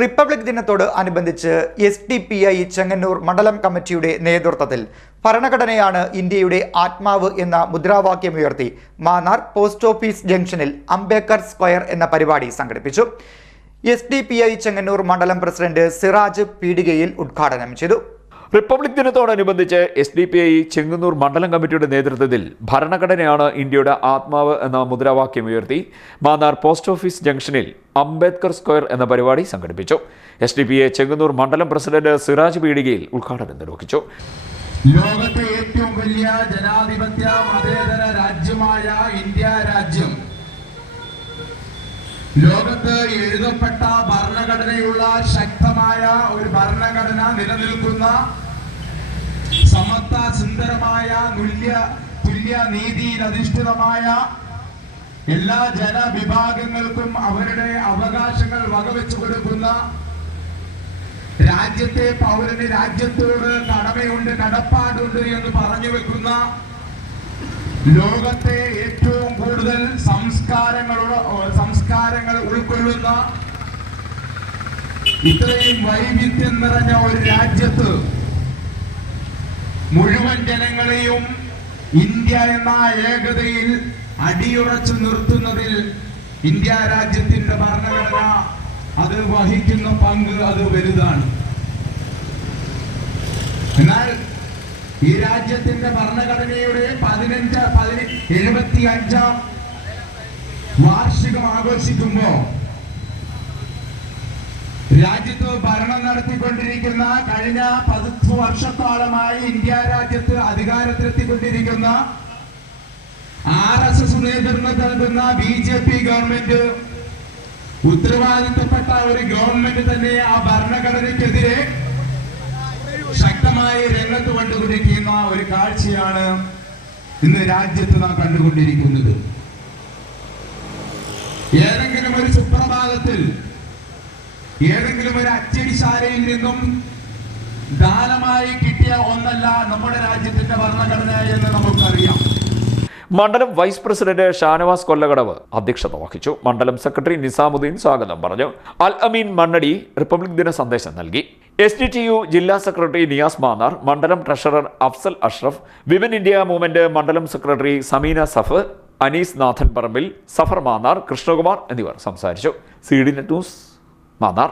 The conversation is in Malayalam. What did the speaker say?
റിപ്പബ്ലിക് ദിനത്തോട് അനുബന്ധിച്ച് S D P I Chengannur മണ്ഡലം കമ്മിറ്റിയുടെ നേതൃത്വത്തിൽ ഭരണഘടനയാണ് ഇന്ത്യയുടെ ആത്മാവ് എന്ന മുദ്രാവാക്യമുയർത്തി മാന്നാർ പോസ്റ്റ് ഓഫീസ് ജംഗ്ഷനിൽ അംബേദ്കർ സ്ക്വയർ എന്ന പരിപാടി സംഘടിപ്പിച്ചു. S D P I Chengannur മണ്ഡലം പ്രസിഡന്റ് സിറാജ് പീടികയിൽ ഉദ്ഘാടനം ചെയ്തു. റിപ്പബ്ലിക് ദിനത്തോടനുബന്ധിച്ച് S D P I Chengannur മണ്ഡലം കമ്മിറ്റിയുടെ നേതൃത്വത്തിൽ ഭരണഘടനയാണ് ഇന്ത്യയുടെ ആത്മാവ് എന്ന മുദ്രാവാക്യം ഉയർത്തി. മാന്നാർ പോസ്റ്റ് ഓഫീസ് ജംഗ്ഷനിൽ അംബേദ്കർ സ്ക്വയർ എന്ന പരിപാടി സംഘടിപ്പിച്ചു. S D P I Chengannur മണ്ഡലം പ്രസിഡന്റ് സിറാജ് പീടികയിൽ ഉദ്ഘാടനം നിർവഹിച്ചു. ലോകത്തെ ഏറ്റവും വലിയ ജനാധിപത്യ മതേതര രാജ്യമായ ഇന്ത്യ രാജ്യം. ലോകത്ത് എഴുതപ്പെട്ട ഭരണഘടനയുള്ള ശക്തമായ ഒരു ഭരണഘടന നിലനിൽക്കുന്ന സമത്വ സുന്ദരമായ തുല്യ തുല്യ നീതിയിൽ എല്ലാ ജനവിഭാഗങ്ങൾക്കും അവരുടെ അവകാശങ്ങൾ വകവെച്ചു കൊടുക്കുന്ന രാജ്യത്തെ പൗരന് രാജ്യത്തോട് കടമയുണ്ട് കടപ്പാടുണ്ട് എന്ന് പറഞ്ഞു വെക്കുന്ന ലോകത്തെ ഏറ്റവും കൂടുതൽ സംസ്കാരങ്ങളുള്ള സംസ്കാരങ്ങൾ ഉൾക്കൊള്ളുന്ന ഇത്രയും വൈവിധ്യം നിറഞ്ഞ ഒരു രാജ്യത്ത് മുഴുവൻ ജനങ്ങളെയും ഇന്ത്യ എന്ന ഏകതയിൽ അടിയുറച്ചു നിർത്തുന്നതിൽ ഇന്ത്യ രാജ്യത്തിന്റെ ഭരണഘടന അത് വഹിക്കുന്ന പങ്ക് അത് വലുതാണ്. എന്നാൽ ഈ രാജ്യത്തിന്റെ ഭരണഘടനയുടെ പതിനഞ്ച് പതിന എഴുപത്തി അഞ്ചാം വാർഷികം ആഘോഷിക്കുമ്പോ രാജ്യത്ത് ഭരണം നടത്തിക്കൊണ്ടിരിക്കുന്ന കഴിഞ്ഞ പതിനു വർഷത്തോളമായി ഇന്ത്യ രാജ്യത്ത് അധികാരത്തിലെത്തിക്കൊണ്ടിരിക്കുന്ന ആർ എസ് എസ് നേതൃത്വം നൽകുന്ന ബി ജെ പി ഗവൺമെന്റ് ഉത്തരവാദിത്തപ്പെട്ട ഒരു ഗവൺമെന്റ് തന്നെ ആ ഭരണഘടനയ്ക്കെതിരെ ശക്തമായി രംഗത്ത് കണ്ടുകൊണ്ടിരിക്കുന്ന ഒരു കാഴ്ചയാണ് ഇന്ന് രാജ്യത്ത് നാം കണ്ടുകൊണ്ടിരിക്കുന്നത്. ഏതെങ്കിലും ഒരു സുപ്രഭാതത്തിൽ ഏതെങ്കിലും ഒരു അച്ചടിശാലയിൽ നിന്നും ദാനമായി കിട്ടിയ ഒന്നല്ല നമ്മുടെ രാജ്യത്തിന്റെ ഭരണഘടന എന്ന് നമുക്കറിയാം. മണ്ഡലം വൈസ് പ്രസിഡന്റ് ഷാനവാസ് കൊല്ലകടവ് അധ്യക്ഷത വഹിച്ചു. മണ്ഡലം സെക്രട്ടറി നിസാമുദ്ദീൻ സ്വാഗതം പറഞ്ഞു. അൽ അമീൻ മണ്ണടി റിപ്പബ്ലിക് ദിന സന്ദേശം നൽകി. എസ് ഡി ടി യു ജില്ലാ സെക്രട്ടറി നിയാസ് മാന്നാർ മണ്ഡലം treasurer Afsal Ashraf women India movement മണ്ഡലം സെക്രട്ടറി സമീന സഫ് അനീസ് നാഥൻ പറമ്പിൽ സഫർ മാന്നാർ കൃഷ്ണകുമാർ എന്നിവർ സംസാരിച്ചു. C D net news Mannar